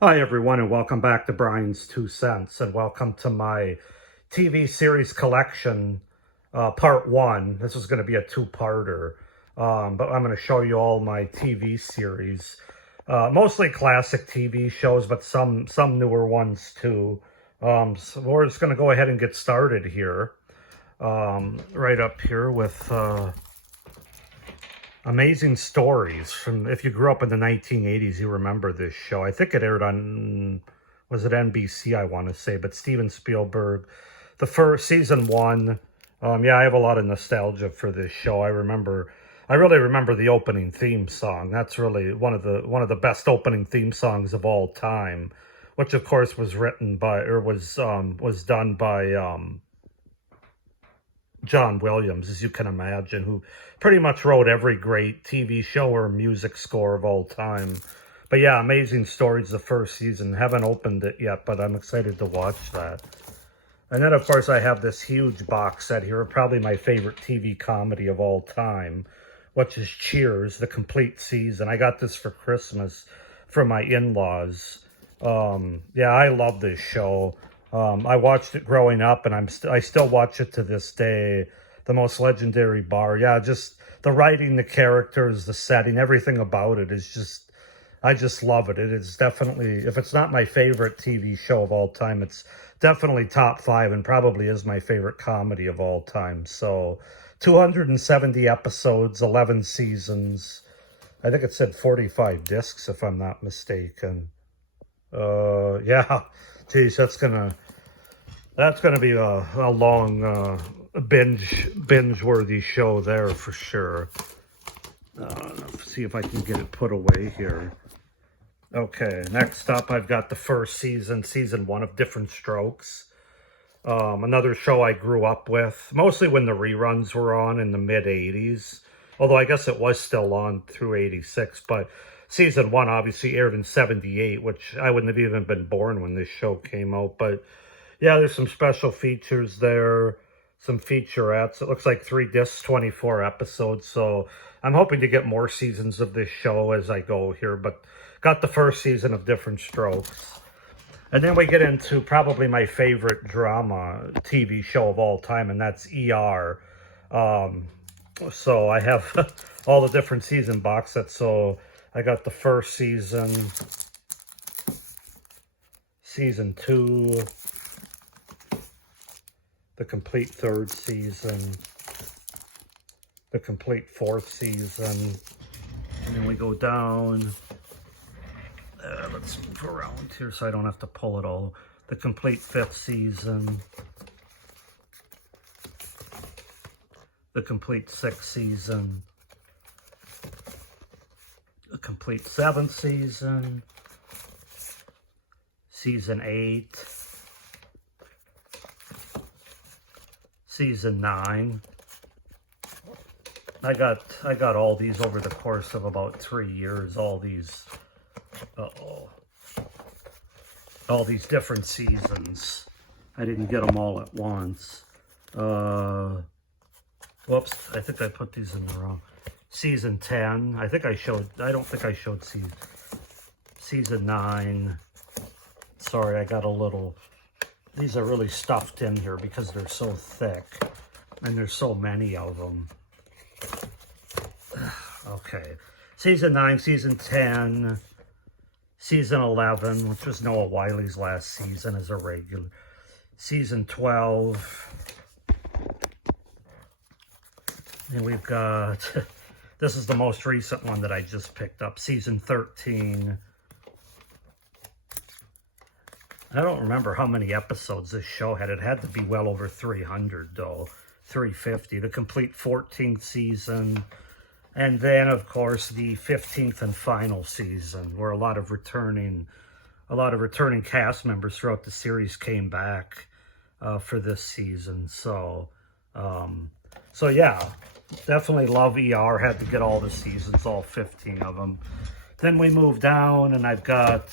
Hi everyone, and welcome back to Brian's Two Cents, and welcome to my TV series collection, part one. This is going to be a two-parter, but I'm going to show you all my TV series, mostly classic TV shows, but some newer ones too. So we're just going to go ahead and get started here, right up here with Amazing Stories. From, if you grew up in the 1980s, you remember this show. I think it aired on, was it NBC, I want to say, but Steven Spielberg. The first season one, yeah, I have a lot of nostalgia for this show. I really remember the opening theme song. That's really one of the best opening theme songs of all time, which of course was written by, or was done by John Williams, as you can imagine, who pretty much wrote every great TV show or music score of all time. But yeah, Amazing Stories, the first season. Haven't opened it yet, but I'm excited to watch that. And then, of course, I have this huge box set here, probably my favorite TV comedy of all time, which is Cheers, the complete season. I got this for Christmas from my in-laws. Yeah, I love this show. I watched it growing up, and I still watch it to this day. The most legendary bar. Yeah, just the writing, the characters, the setting, everything about it is just, I just love it. It is definitely, if it's not my favorite TV show of all time, it's definitely top 5 and probably is my favorite comedy of all time. So 270 episodes, 11 seasons. I think it said 45 discs, if I'm not mistaken. Yeah, geez, that's gonna be a long binge worthy show there for sure. Let's see if I can get it put away here. Okay, next up I've got the first season 1 of Different Strokes. Another show I grew up with, mostly when the reruns were on in the mid-80s. Although I guess it was still on through 86, but season 1 obviously aired in 78, which I wouldn't have even been born when this show came out. But yeah, there's some special features there, some featurettes. It looks like 3 discs, 24 episodes. So I'm hoping to get more seasons of this show as I go here. But got the first season of Different Strokes. And then we get into probably my favorite drama TV show of all time, and that's ER. So I have all the different season box sets. So I got the first season, season 2, the complete 3rd season, the complete 4th season, and then we go down. Let's move around here so I don't have to pull it all. The complete 5th season, the complete 6th season, the complete 7th season, season 8, season 9. I got all these over the course of about 3 years, all these all these different seasons. I didn't get them all at once. Whoops, I think I put these in the wrong. Season 10, I don't think I showed season 9. Sorry, I got a little, these are really stuffed in here because they're so thick and there's so many of them. Okay, season 9, season 10, season 11, which was Noah Wiley's last season as a regular, season 12, and we've got, this is the most recent one that I just picked up, season 13. I don't remember how many episodes this show had. It had to be well over 300 though, 350, the complete 14th season. And then, of course, the 15th and final season, where a lot of returning cast members throughout the series came back for this season. So yeah, definitely love ER. Had to get all the seasons, all 15 of them. Then we move down, and I've got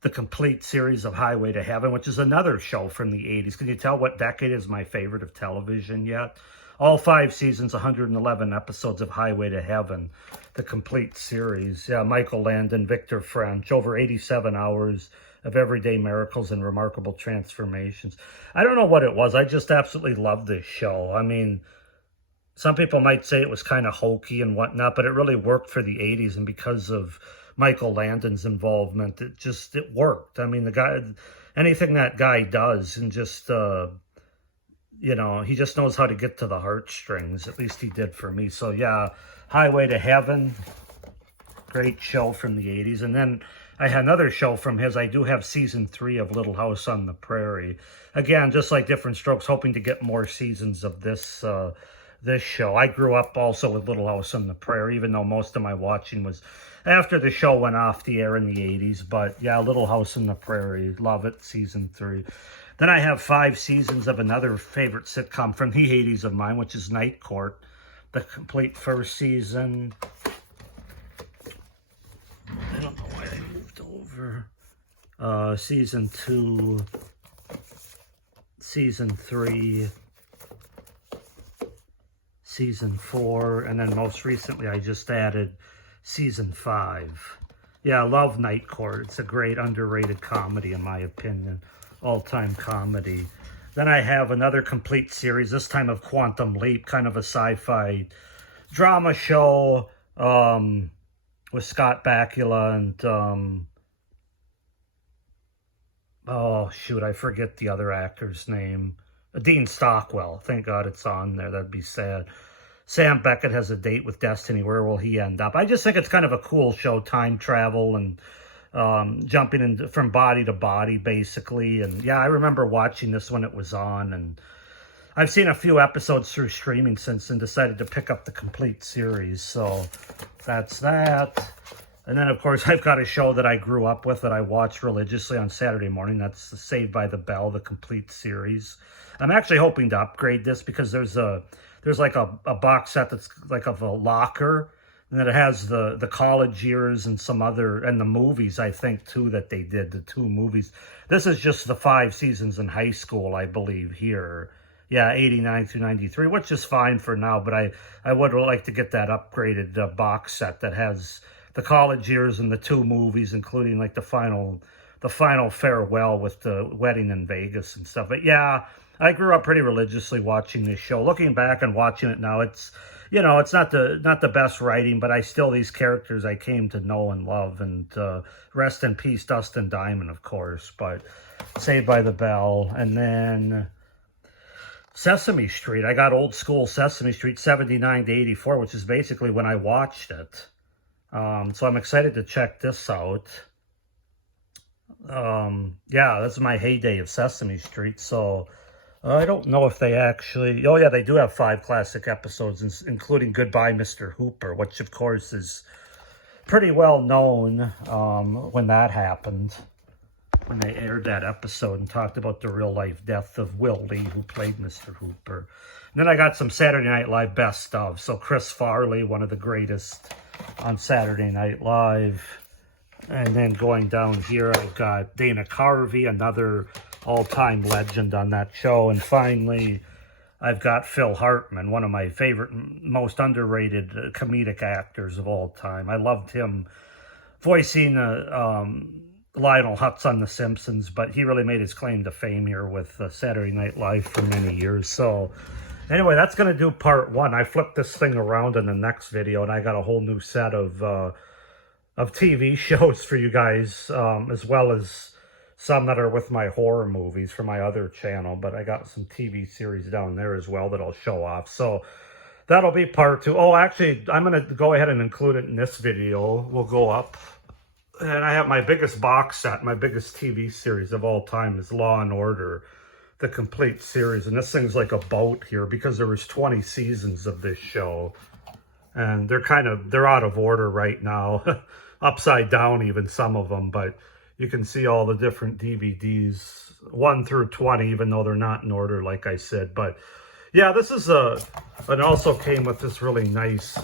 the complete series of Highway to Heaven, which is another show from the 80s. Can you tell what decade is my favorite of television yet? all 5 seasons, 111 episodes of Highway to Heaven, the complete series. Yeah, Michael Landon, Victor French, over 87 hours of everyday miracles and remarkable transformations. I don't know what it was. I just absolutely loved this show. I mean, some people might say it was kind of hokey and whatnot, but it really worked for the 80s. And because of Michael Landon's involvement, it worked. I mean, the guy, anything that guy does, and just, you know, he just knows how to get to the heartstrings. At least he did for me. So yeah, Highway to Heaven, great show from the 80s. And then I had another show from his. I do have season 3 of Little House on the Prairie. Again, just like Different Strokes, hoping to get more seasons of this this show. I grew up also with Little House on the Prairie, even though most of my watching was after the show went off the air in the 80s. But yeah, Little House on the Prairie, love it, season 3. Then I have 5 seasons of another favorite sitcom from the 80s of mine, which is Night Court. The complete first season. I don't know why I moved over. Season 2, Season 3, Season 4, and then most recently I just added Season 5. Yeah, I love Night Court. It's a great underrated comedy in my opinion. All-time comedy. Then I have another complete series, this time of Quantum Leap, kind of a sci-fi drama show with Scott Bakula and, oh, shoot, I forget the other actor's name. Dean Stockwell. Thank God it's on there. That'd be sad. Sam Beckett has a date with destiny. Where will he end up? I just think it's kind of a cool show, time travel and jumping in from body to body, basically. And yeah, I remember watching this when it was on, and I've seen a few episodes through streaming since and decided to pick up the complete series. So that's that. And then, of course, I've got a show that I grew up with that I watch religiously on Saturday morning. That's Saved by the Bell, the complete series. I'm actually hoping to upgrade this because there's like a box set that's like of a locker, and then it has the college years and some other, and the movies, I think, too, that they did, the 2 movies. This is just the 5 seasons in high school, I believe, here. Yeah, 89 through 93, which is fine for now, but I would like to get that upgraded box set that has the college years and the 2 movies, including like the final farewell with the wedding in Vegas and stuff. But yeah, I grew up pretty religiously watching this show. Looking back and watching it now, it's, you know, it's not the best writing, but these characters I came to know and love. And rest in peace, Dustin Diamond, of course. But Saved by the Bell, and then Sesame Street. I got old school Sesame Street 79 to 84, which is basically when I watched it. So I'm excited to check this out. Yeah, that's my heyday of Sesame Street. So I don't know if they actually... Oh, yeah, they do have 5 classic episodes, including Goodbye, Mr. Hooper, which, of course, is pretty well known when that happened, when they aired that episode and talked about the real-life death of Will Lee, who played Mr. Hooper. And then I got some Saturday Night Live best of. So Chris Farley, one of the greatest on Saturday Night Live. And then going down here, I've got Dana Carvey, another all-time legend on that show. And finally, I've got Phil Hartman, one of my favorite, most underrated comedic actors of all time. I loved him voicing Lionel Hutz on The Simpsons, but he really made his claim to fame here with Saturday Night Live for many years. So anyway, that's going to do part 1. I flipped this thing around in the next video, and I got a whole new set of TV shows for you guys, as well as some that are with my horror movies for my other channel. But I got some TV series down there as well that I'll show off. So that'll be part 2. Oh, actually, I'm going to go ahead and include it in this video. We'll go up. And I have my biggest box set, my biggest TV series of all time is Law and Order, the complete series. And this thing's like a boat here because there was 20 seasons of this show. And they're out of order right now. Upside down even, some of them. But you can see all the different DVDs, 1 through 20, even though they're not in order, like I said. But yeah, this is it also came with this really nice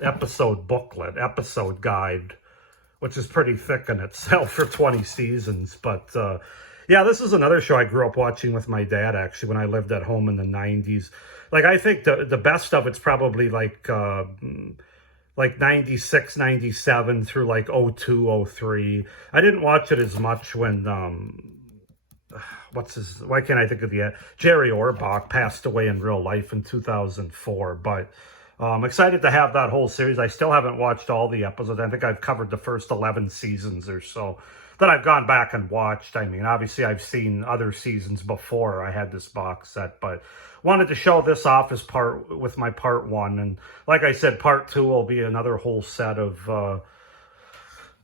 episode booklet, episode guide, which is pretty thick in itself for 20 seasons. But Yeah, this is another show I grew up watching with my dad, actually, when I lived at home in the 90s. Like, I think the best of it's probably like 96, 97 through like 02, 03. I didn't watch it as much when why can't I think of the Jerry Orbach passed away in real life in 2004. But I'm excited to have that whole series. I still haven't watched all the episodes. I think I've covered the first 11 seasons or so that I've gone back and watched. I mean, obviously I've seen other seasons before I had this box set, but wanted to show this off as my part one. And like I said, part two will be another whole set of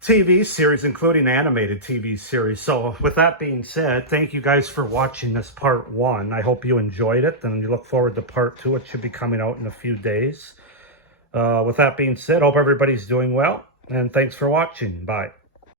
TV series, including animated TV series. So with that being said, thank you guys for watching this part one. I hope you enjoyed it, and you look forward to part two. It should be coming out in a few days. With that being said, hope everybody's doing well, and thanks for watching. Bye.